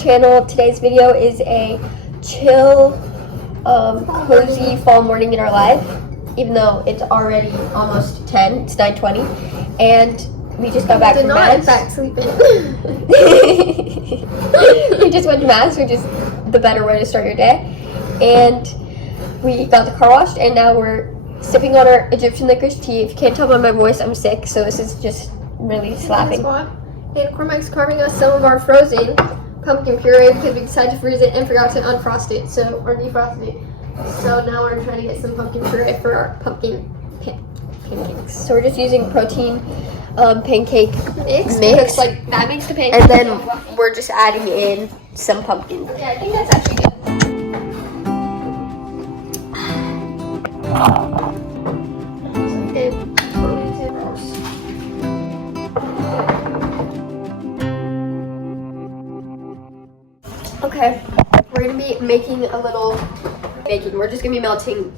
channel. Today's video is a chill, cozy fall morning in our life, even though it's already almost 10. It's 9:20, and we just got back from mass. In fact, sleeping. We just went to mass, which is the better way to start your day, and we got the car washed, and now we're sipping on our Egyptian licorice tea. If you can't tell by my voice, I'm sick, so this is just really slapping. And Cormac's carving us some of our frozen pumpkin puree because we decided to freeze it and forgot to unfrost it, or defrost it. So now we're trying to get some pumpkin puree for our pumpkin pancakes. So we're just using protein pancake mix. Because like that makes the pancake. And then we're just adding in some pumpkin. Yeah, I think that's actually good. Okay, we're gonna be making a little baking. We're just gonna be melting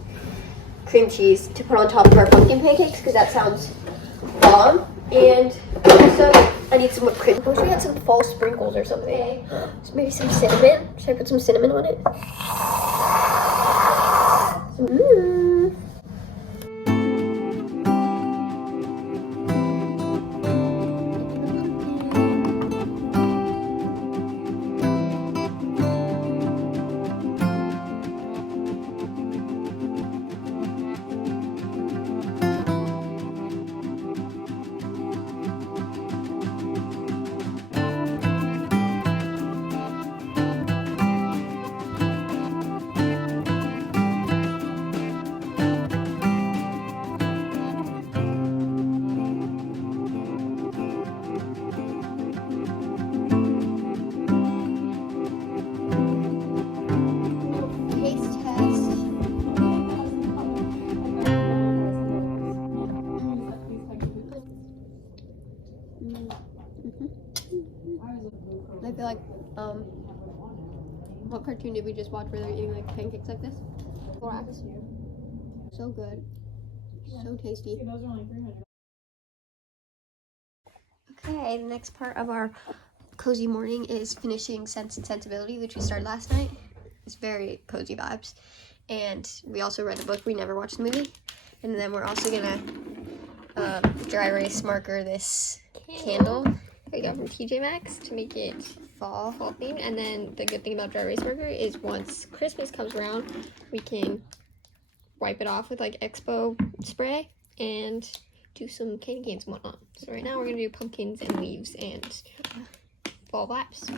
cream cheese to put on top of our pumpkin pancakes because that sounds bomb. And also, I need some whipped cream. I wish we had some fall sprinkles or something. Okay. So maybe some cinnamon. Should I put some cinnamon on it? I feel like, what cartoon did we just watch where they're eating like pancakes like this? Relax. So good. So tasty. Okay, the next part of our cozy morning is finishing Sense and Sensibility, which we started last night. It's very cozy vibes. And we also read a book. We never watched the movie. And then we're also gonna dry erase marker this candle I got from TJ Maxx to make it fall theme. And then the good thing about dry erase marker is once Christmas comes around, we can wipe it off with like Expo spray and do some candy canes and whatnot. So right now we're gonna do pumpkins and leaves and fall vibes.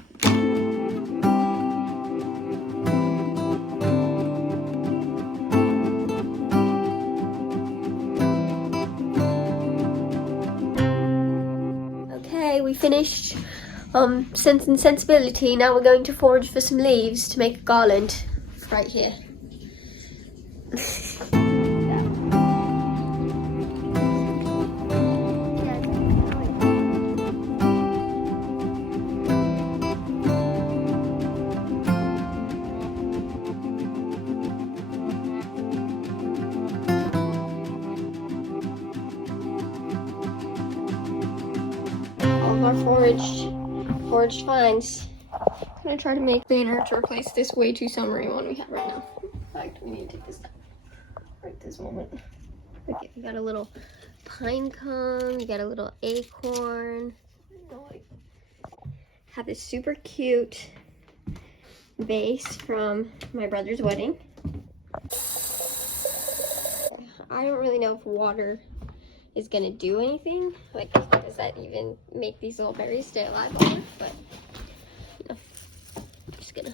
We finished Sense and Sensibility. Now we're going to forage for some leaves to make a garland right here. Our foraged finds. I'm gonna try to make banner to replace this way too summery one we have right now. In fact, we need to take this down right this moment. Okay, we got a little pine cone, we got a little acorn. Have this super cute vase from my brother's wedding. I don't really know if water is gonna do anything. Like, does that even make these little berries stay alive longer? But, you know, I'm just gonna